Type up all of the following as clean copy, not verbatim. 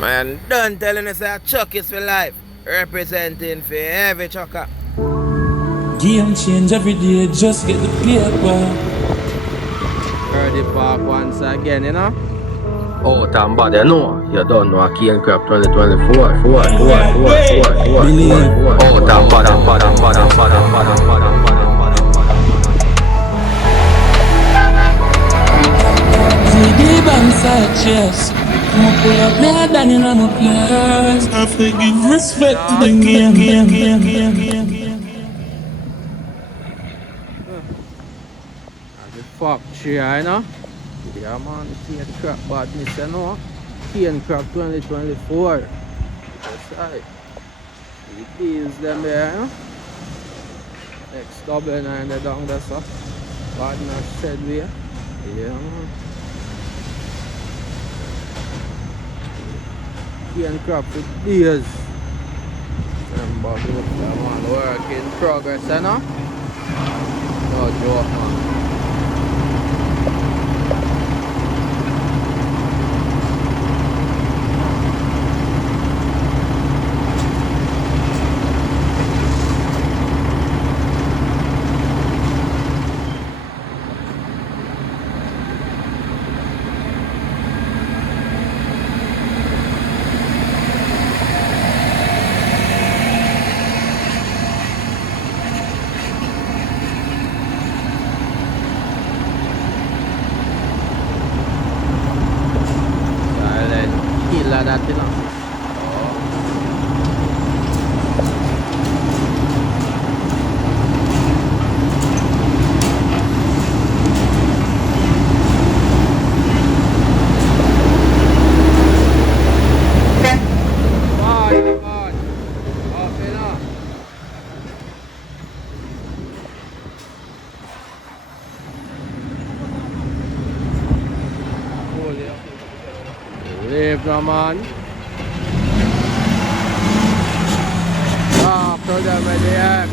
Man, done telling us that Chuck is for life. Representing for every chucker. Game change every day, just get the paper. Birdie Park once again, you know. Oh, damn bad, you know. You don't know a Cane Crop 2024. Believe. Oh, damn bad. See the band side chest. I'ma pull up there, than in my place. I have to give respect to the game. The factory, you know. Yeah, man, Cane Crop badness, you know. Cane Crop 2024. That's right. The deals them there, you know. Next double nine the down there, so. Badness said we. Yeah, man. Cane Crop for deals. Remember, yeah, man, work in progress, you know. No joke, man. Silent killer that, you know. Fine, fine. Okay, now. Leave no man. Talk to them with the act.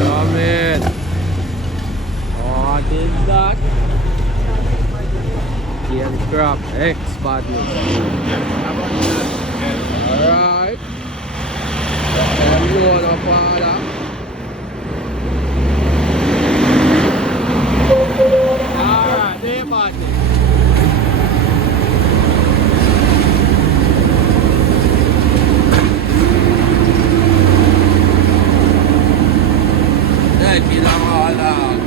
Come in. What is that? Cane Crop X badness. Alright. Load up all that. Alright, they badness. They kill them all out.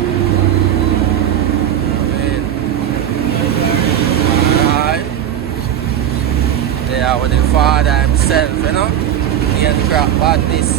Alright. They are with the father himself, you know. Cane Crop badness.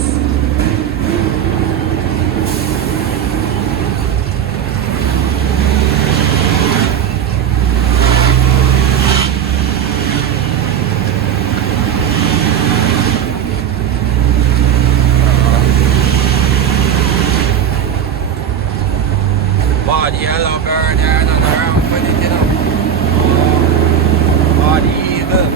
Body yellow bird there, not around for it, you know. Body eagle.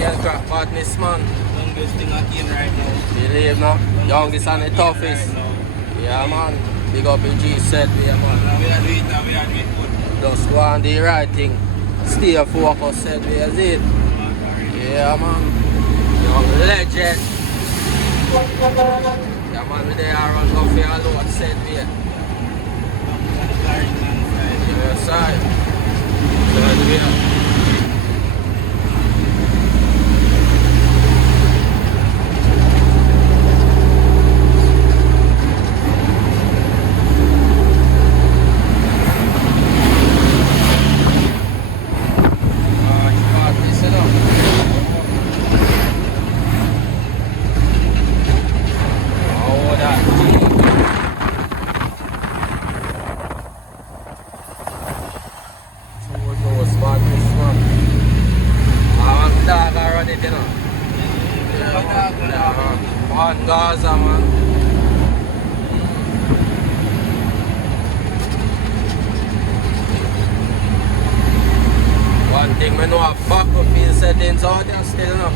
Cane Crop badness, man. Youngest thing I can right now. Believe no? Youngest and the toughest. Right now. Yeah, man. Big up in G set, yeah, man. We are doing it, we are doing it good. Just go on the right thing. Stay focused, said we as it. Yeah, man. Young legend. Yeah, man, we there around go for a load set here. Yes, side. Side here. Gaza, man. One thing I know, a battlefield settings out there still, no?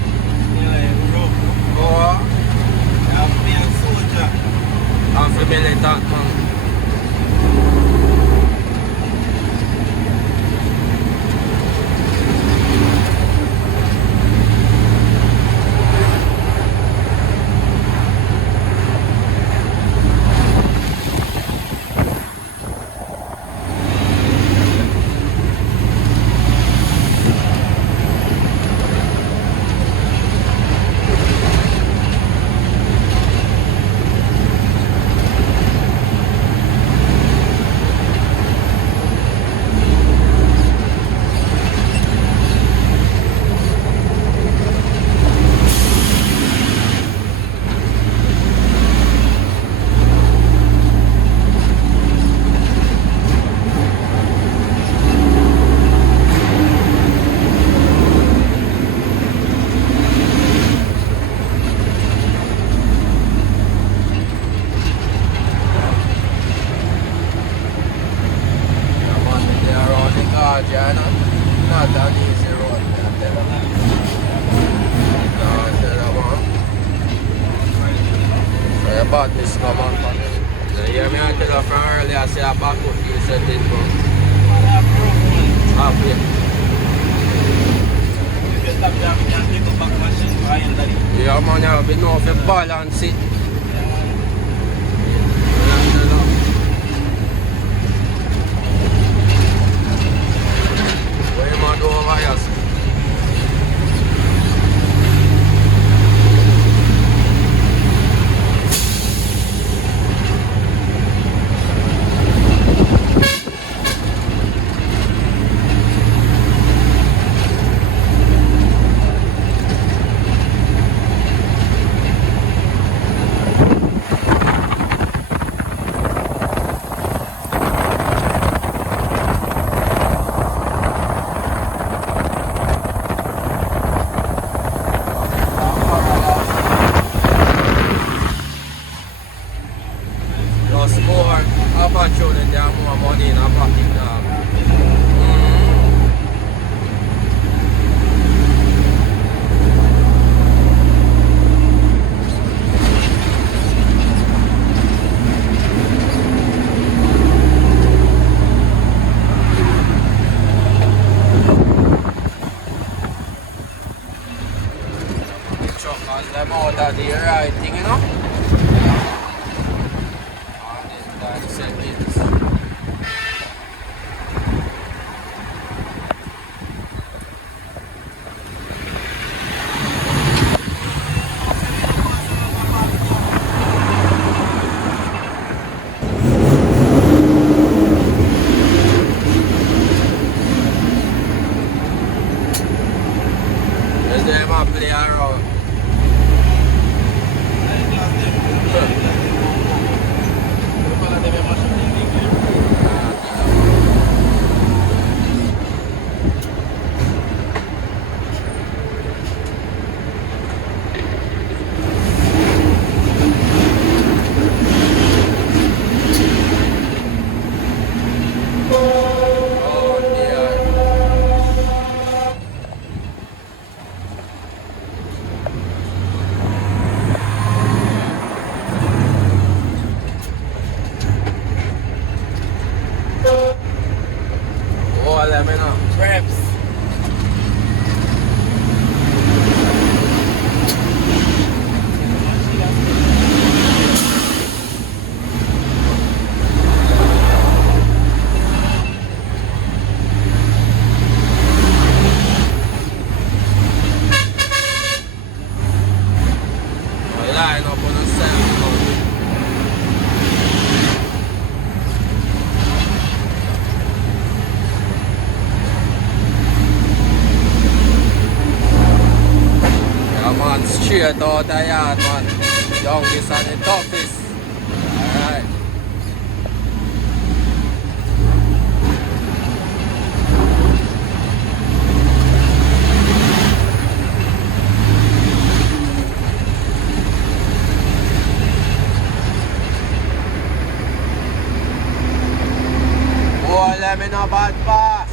Oh, I'm familiar with that, man. Badness come on. So hear me I tell you from earlier, I say I back up you said it from halfway. Yeah man, you have enough to balance it. What you man do over here? Opportunity and more money in our pocket, dog. The truckers, them out of the right thing, you know? straight out of yard, man. Youngest and the toughest. Alright. Boy, let me know bad pass.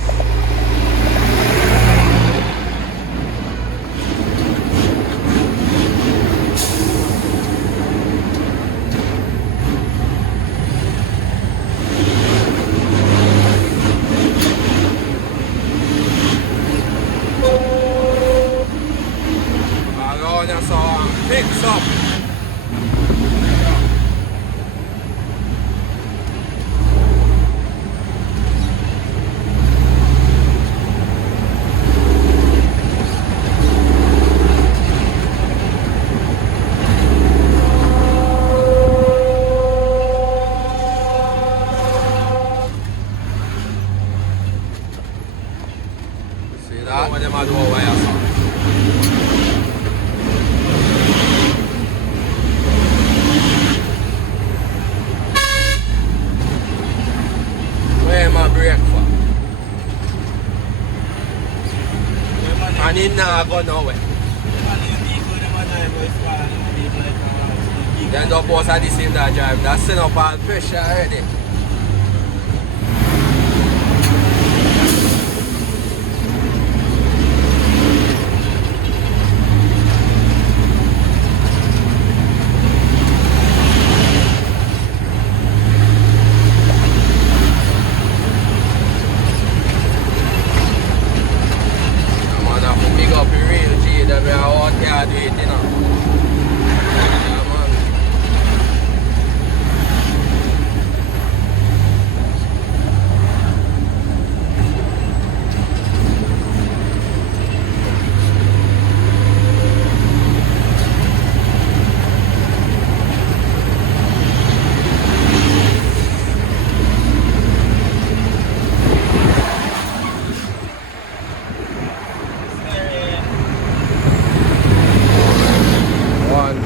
Picks up. See that? What them are doing over here. My breakfast. And he not go nowhere. Then the boss had the same that drive. That's send up all pressure already.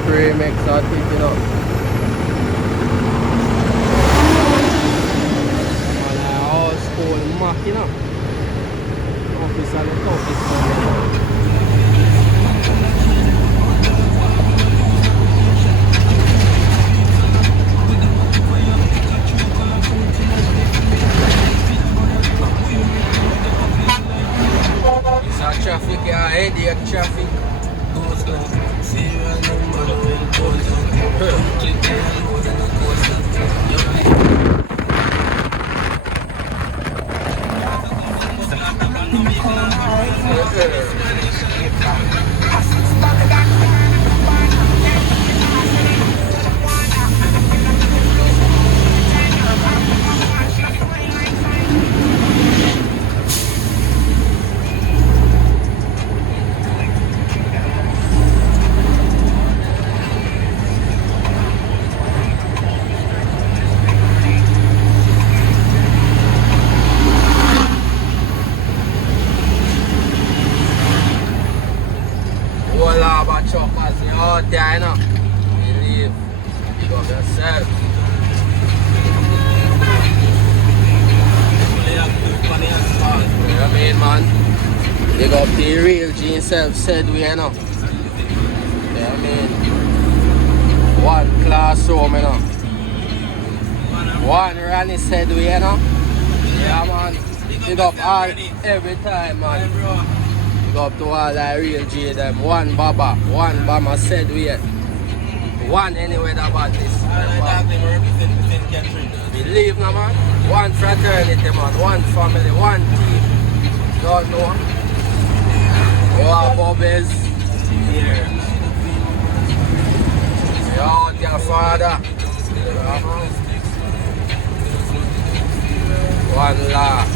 Premix are picking up. And old school Mack, you know. Office and the toughest. It's a traffic, yeah, headache traffic. Choppers, you out there, you know. Believe. Pick up yourself. You know what I mean, man? Big up the real G himself said we, you know. You know what I mean? One classroom, you know. One Ranny said we, you know. Yeah, man. Big up all, every time, man. Up to all that real G them. One Baba, one Bama said we one anyway about this. Believe no man. One fraternity man, one family, one team. Don't know. Oh Bobbies. You're out your father. One laugh.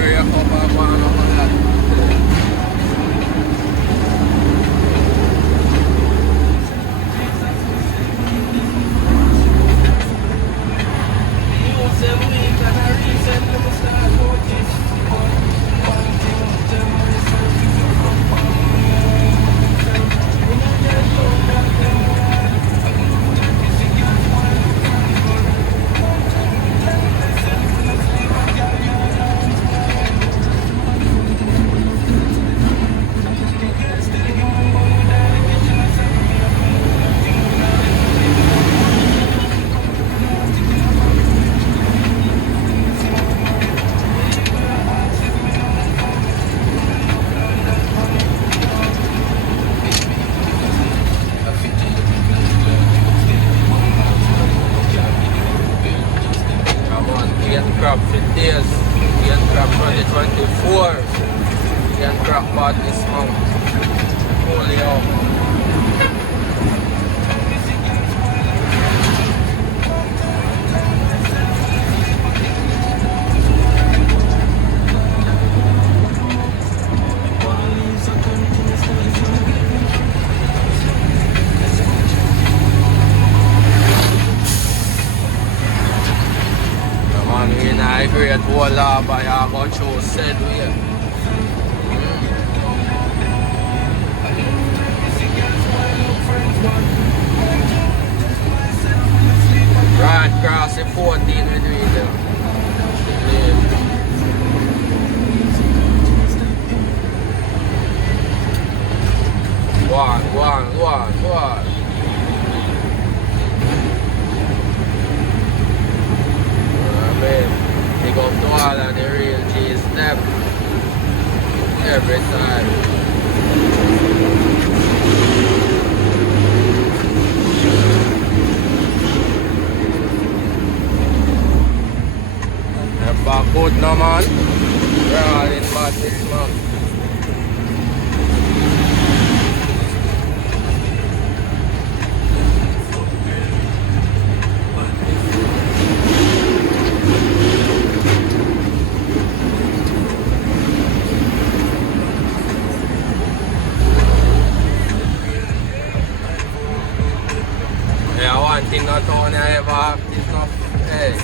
break up and go on over that. Crop 50 years, Ian Crop 2024, Ian Crop bought this month. Holy hell. I agree at Walla, but I got you said we right cross the 14 with me there. One. Big up to all of the real G's them every time. They're back good now, man. We're all in bad this month. One thing I don't ever have is not, hey.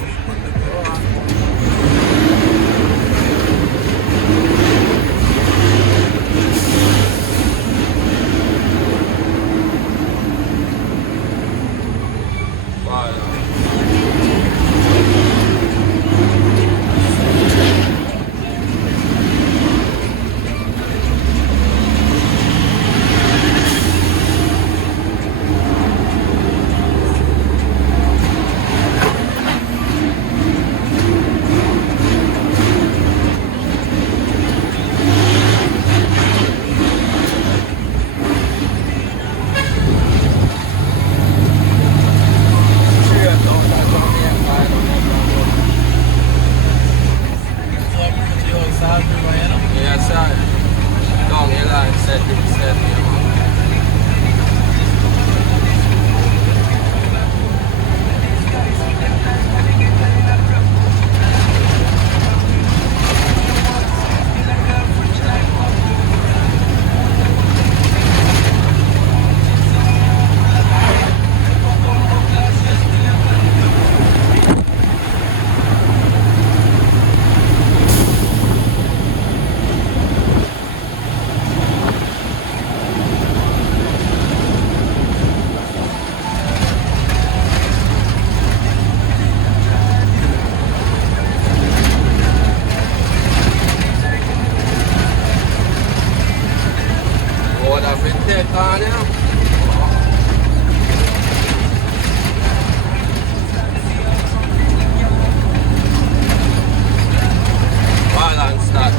Balance that.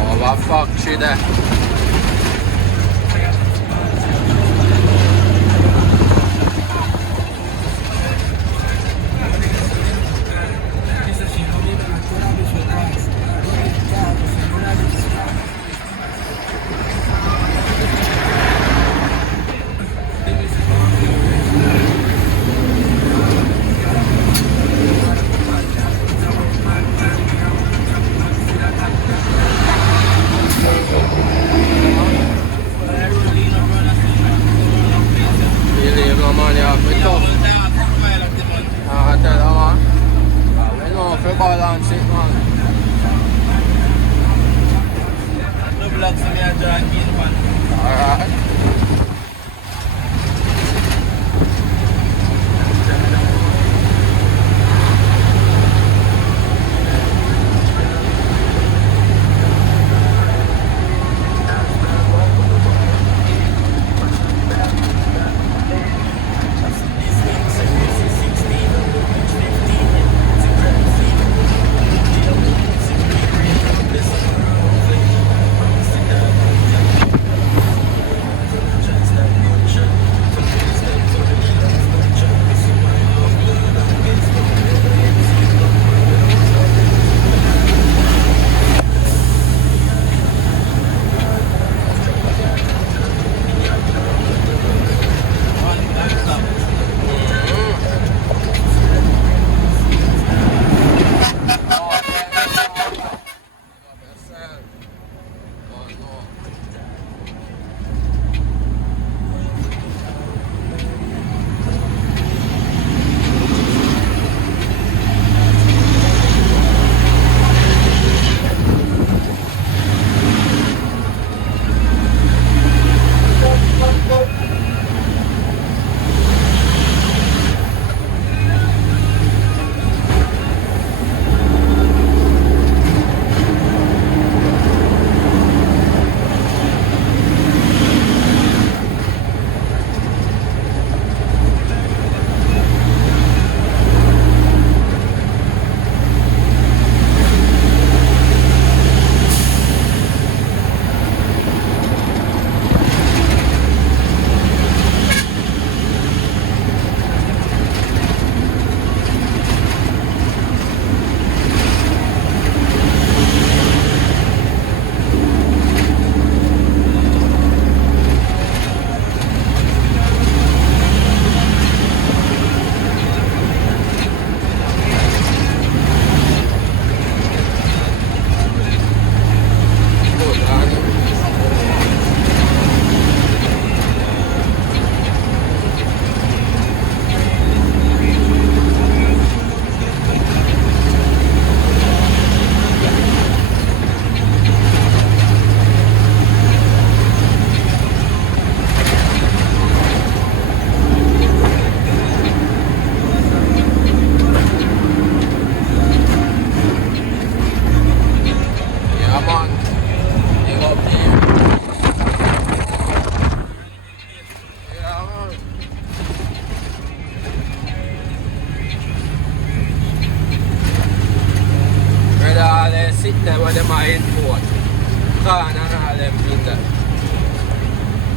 Oh, what fuck shit there?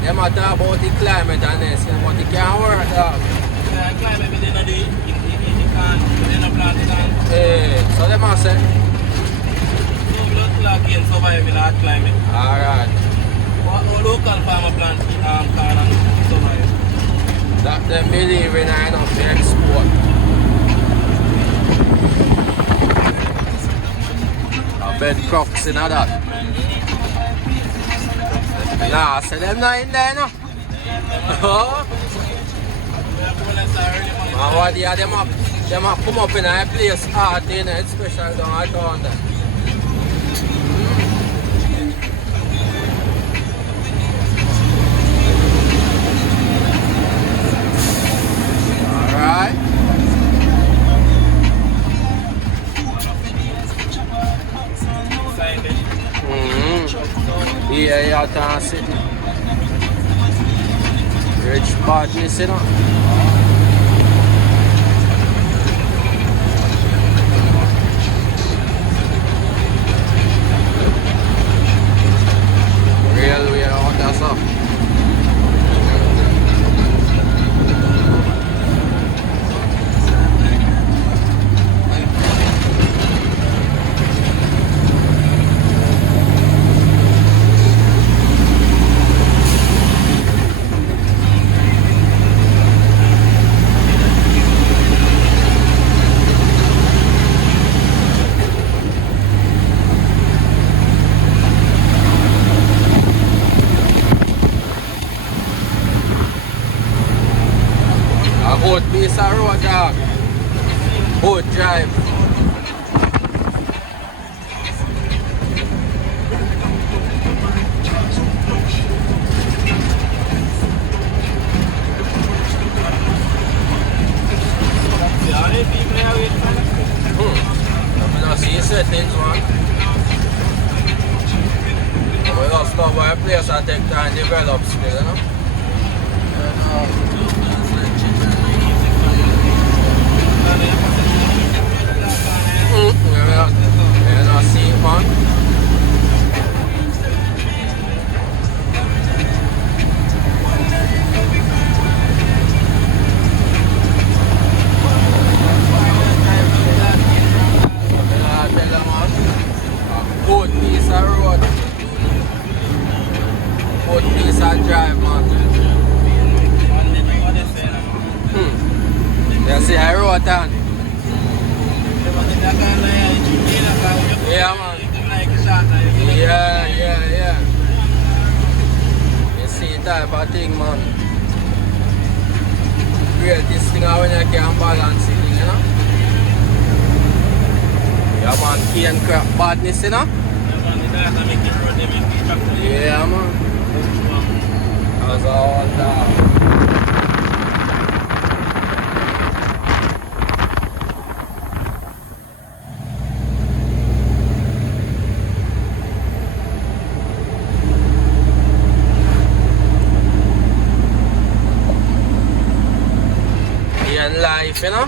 them are talk about the climate and this, but it can't work, dog. Yeah, climate within a day. You can't, within a plant, you can't. So them are say, No blood clot can survive in hot climate. alright, What local farmer plant can survive. that them believe in enough to export. I bet crocs in that. Nah, say them not in there, no. Oh. And what they are, them up come up in a place hard, you know, it's special down at town there. Alright. Yeah, town city. Rich badness, you know. Railway out there, so. A good piece of road, dog. Good drive. I don't see settings, man. We just stop by a place and take time to develop still, you know? You don't see it, man. Good piece of road. Good piece of drive, man. You see I road on. Yeah, man. Yeah. You see type of thing, man. Greatest thing is when you can balance it, you know? Yeah, man, cane crap badness, you know? Yeah, man. That's all that. In life, you know?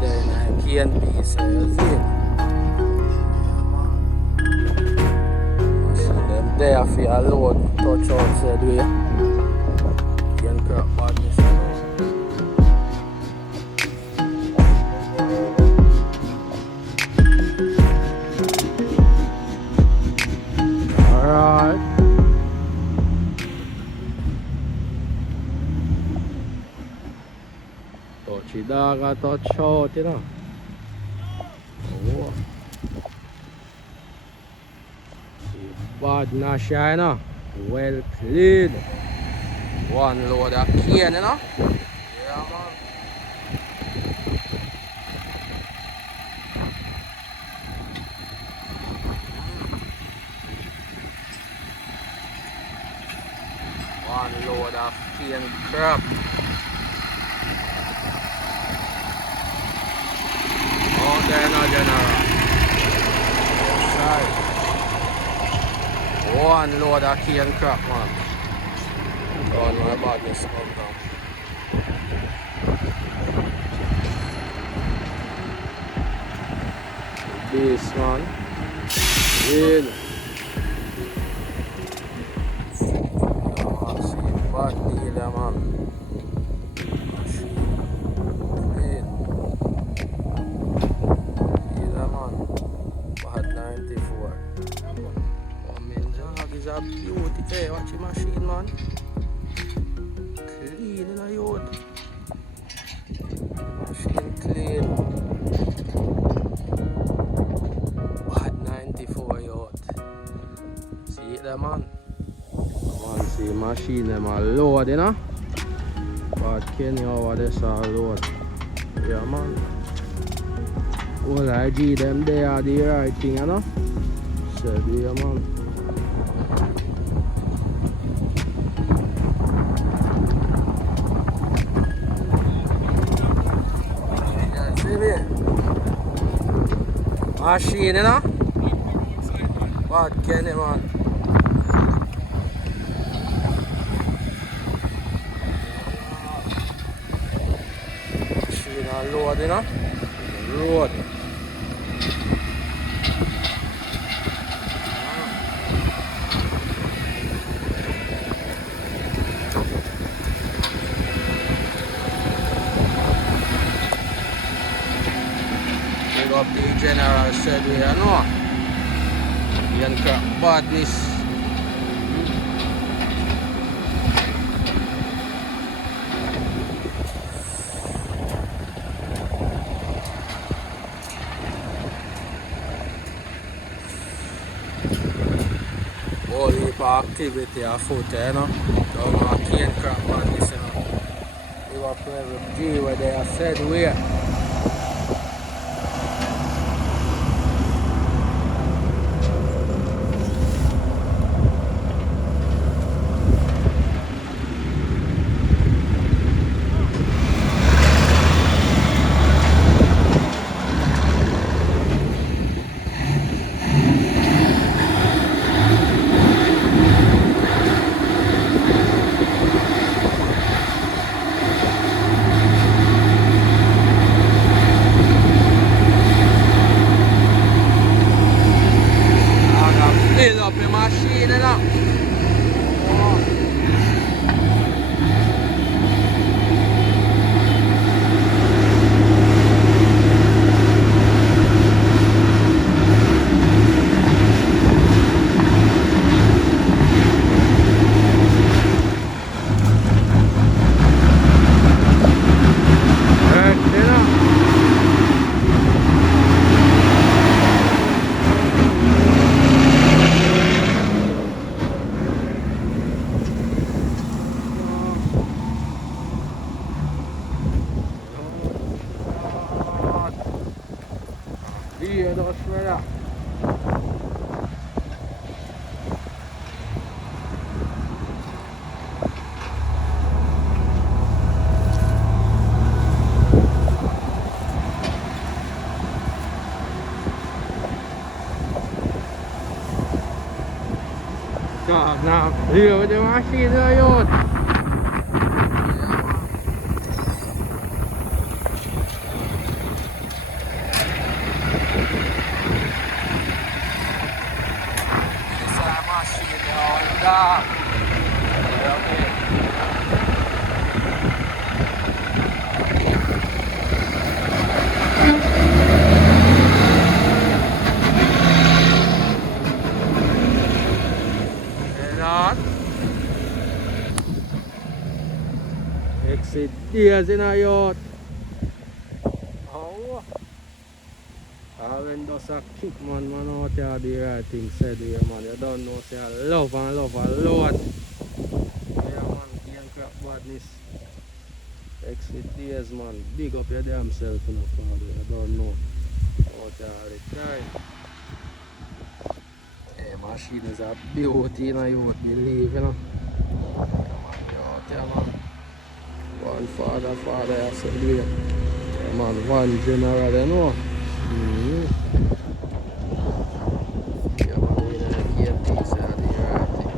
Then key piece, you see it? So them there for your load touch outside way. Can crap badness. Alright. Touchy dog, I touch out, you know. Oh. Bad Nasha, you know. Well clean. One load of cane, you know. Yeah, man. crop. Out there now, General. Side. One load of cane crop, man. Don't know about this come down. This man. In. Bad deal, man. In. Deal, man. Bad 94. Oh, man, Jog is a beauty. Hey, watch the machine, man. Clean in a youth. Machine clean. Bad 94 youth. See it there, man. Man, see machine them a load, you know. But Kenny over this a load. Yeah, man. All I G them there are the right thing, you know. Said yeah, man. Yeah, see me? Machine, you know. But Kenny, man. Load, you know? Road. Big up the General said we are no. Ian crap badness. All heap of activity afoot, you know. Down on cane crop badness, you know. We were playing with G where they have said we are. Fill up the machine, you know. Oh. Yeah, that's right. God, now, here with the machine, youth. Exit days in a yacht. Oh. When does a kick man out here the right thing said here, man. You don't know, say I love and love a lot. Yeah, man, cane crop badness. Exit days, man. Big up your damn self, you know, father. You don't know out here all the time. Hey, machine is a beauty in a yacht, believe, you know. Out here, man. One father, I said, yeah, man, one general, you know. Yeah, man, we in a game piece out here, I think.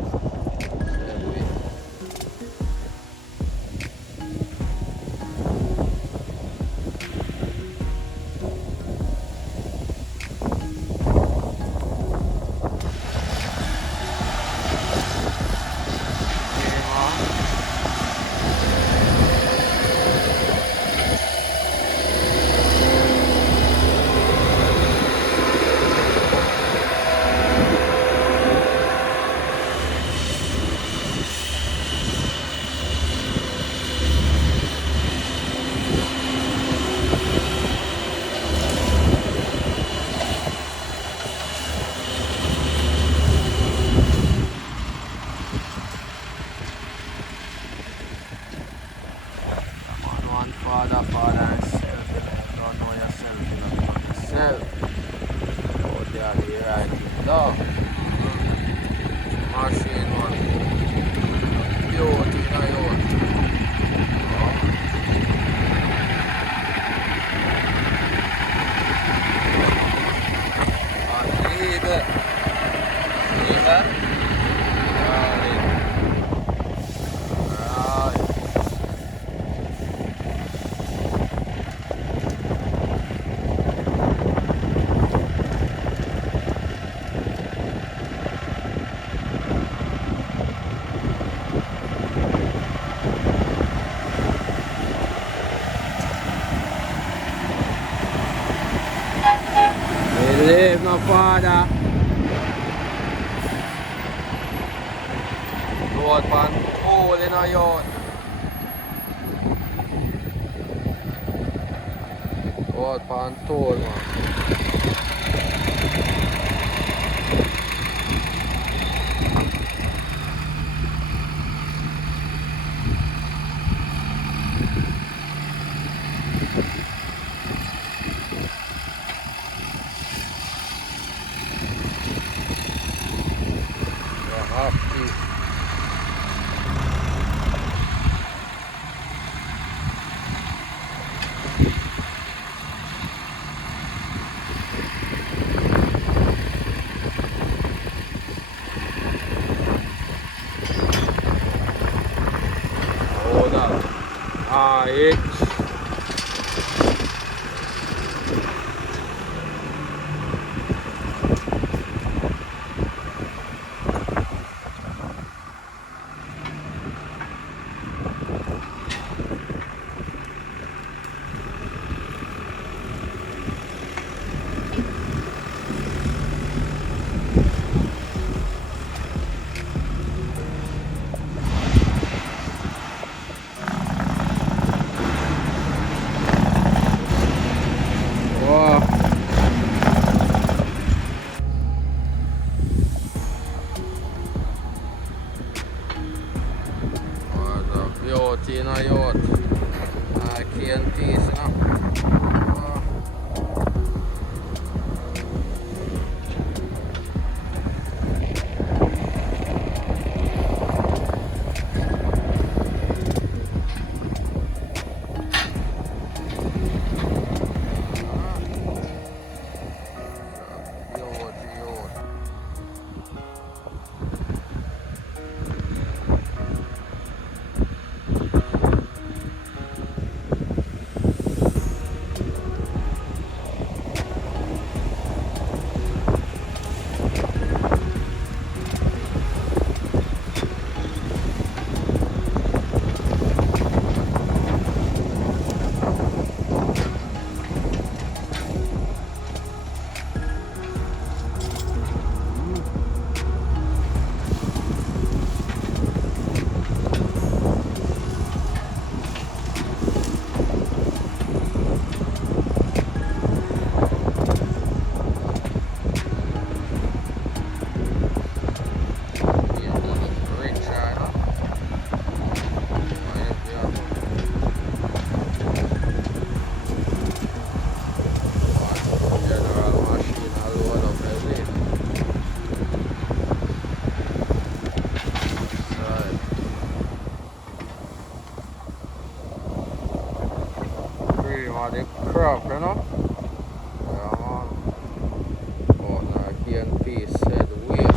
One father and self. Don't know yourself, you know yourself. Oh, they are the right dog. Machine one. Beauty, now you want. Leave. Live no father. Road pan hole in a yard. Road pan toll, man. Hold on. RH. Beauty in a yacht. I can't taste now. are the crop, you know. Yeah, man. Oh, now KNP said wait.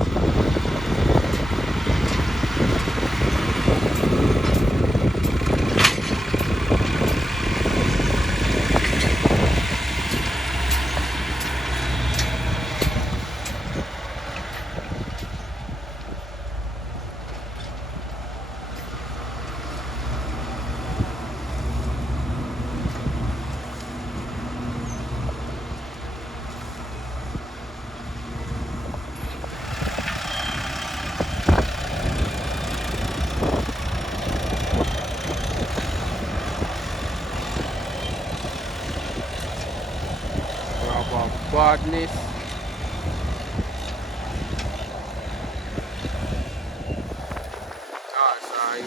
Crop of badness. Ah, sorry.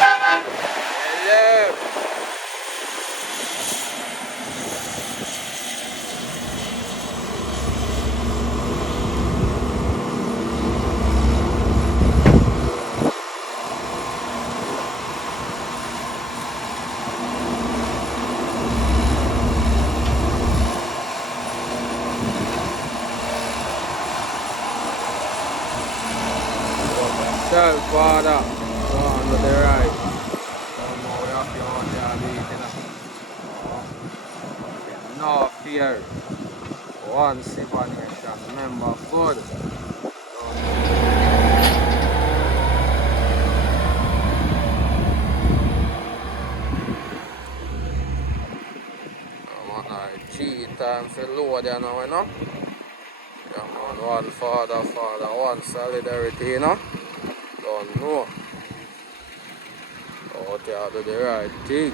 Hello. Tell father, go on to the right. Don't know what you want to be eating. No fear. One simple nation. Remember, good. Cheat time for load, you know, Yeah, man, one father, one solidarity, you know. Don't know. Out here do the right thing.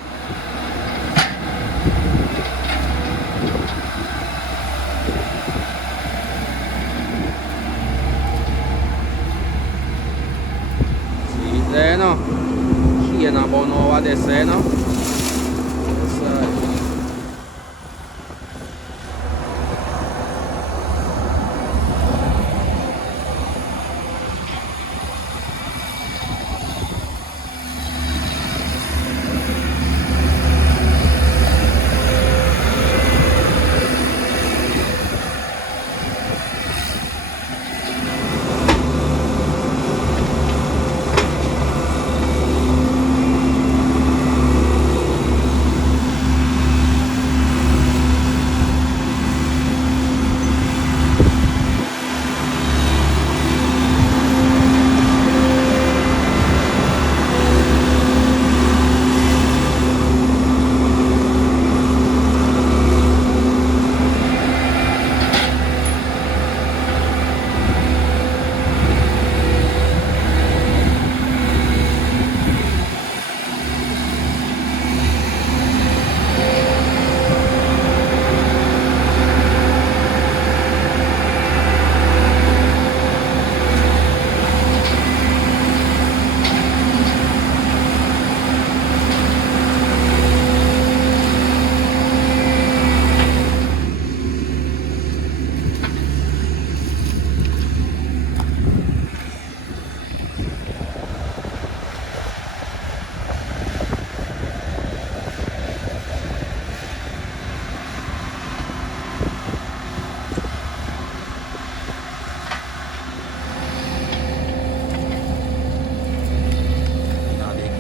See there, you know. She ain't about know what they say, you know. Yes, sir.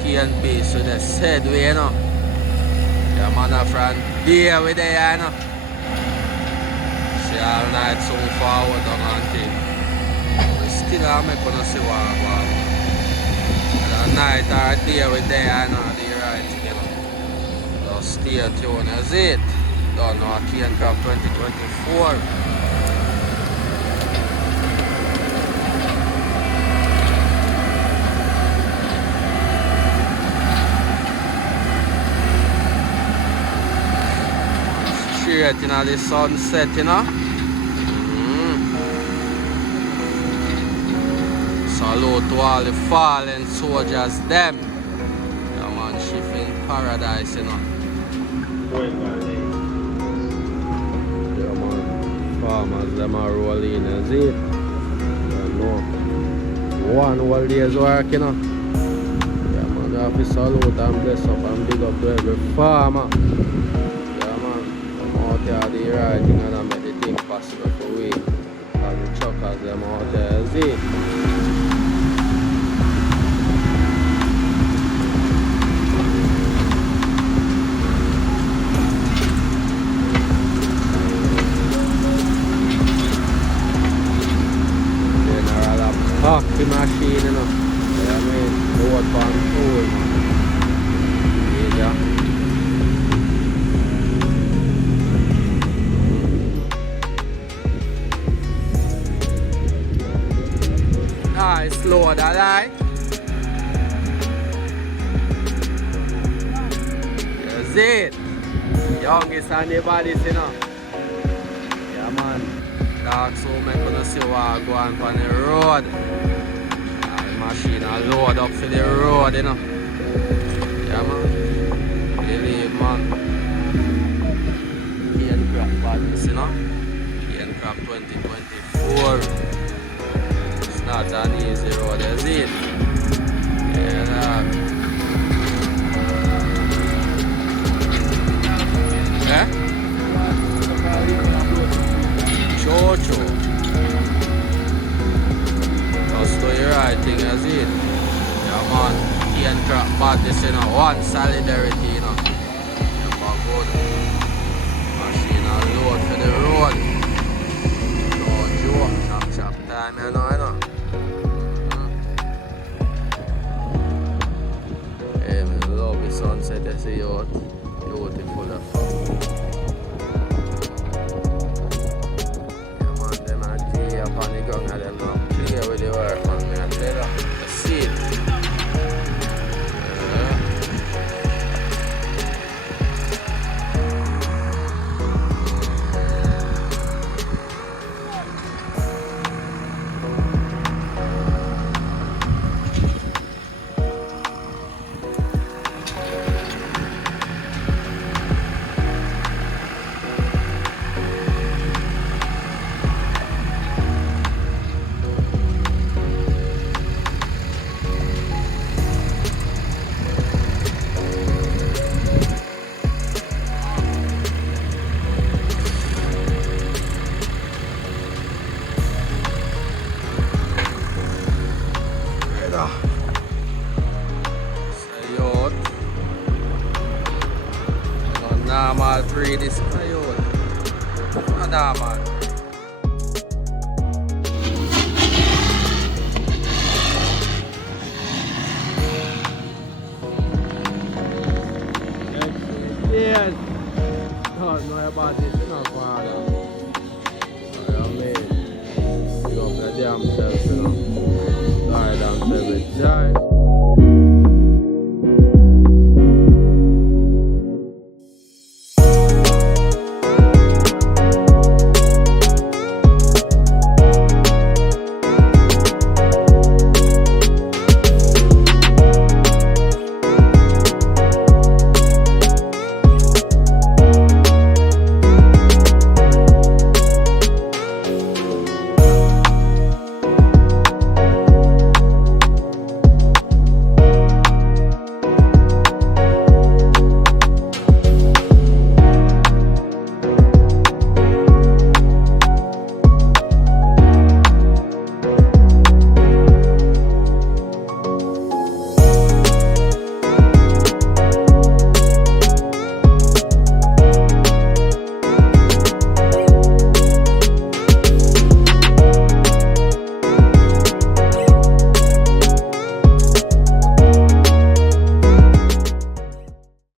KNP, so they said we, you know. Yeah, man, from there we there, you know. See all night so forward on thing. We still are making us see what the night or day we there, you know, the right thing, you know. Just stay tuned, that's it. Don't know KNCraft 2024. Straight in the sunset, you know. Salute to all the fallen soldiers, them. Yeah, shipping paradise, you know. Yeah, man. Farmers, them are rolling, you see it? You know. One whole day's work, you know. Yeah, man, you have to salute and bless up and big up to every farmer. Yeah, man. Them out there do the right thing and make the thing possible for we. And the truckers, them out there, you see it? Coffee machine, you know. Yeah, I mean, load pan tool, man. Yeah. Nice load, I like. That's it. Youngest and the bodies, you know. Yeah, man. Dark so I'm gonna see what go on the road. The machine will load up for the road, you know. Yeah, man. Believe, man. Cane Crop badness, you know. Cane Crop 2024. It's not an easy road, is it? Yeah, dog. Yeah? Chocho. Just do the right thing, as it. Yeah, man. Cane Crop badness, you know. One solidarity, you know. Yeah, man, good. Machine and load for the road. No joke. Chop time, you know, Hey, man, love the sunset, you see out. Beautiful. Up on the ground and them now clear with the work, man. I tell you, let's see it. Normal 3 this coyote. Normal. Yes. Don't know about this, no father. I mean, you go for the damn self, you know. Sorry, damn self,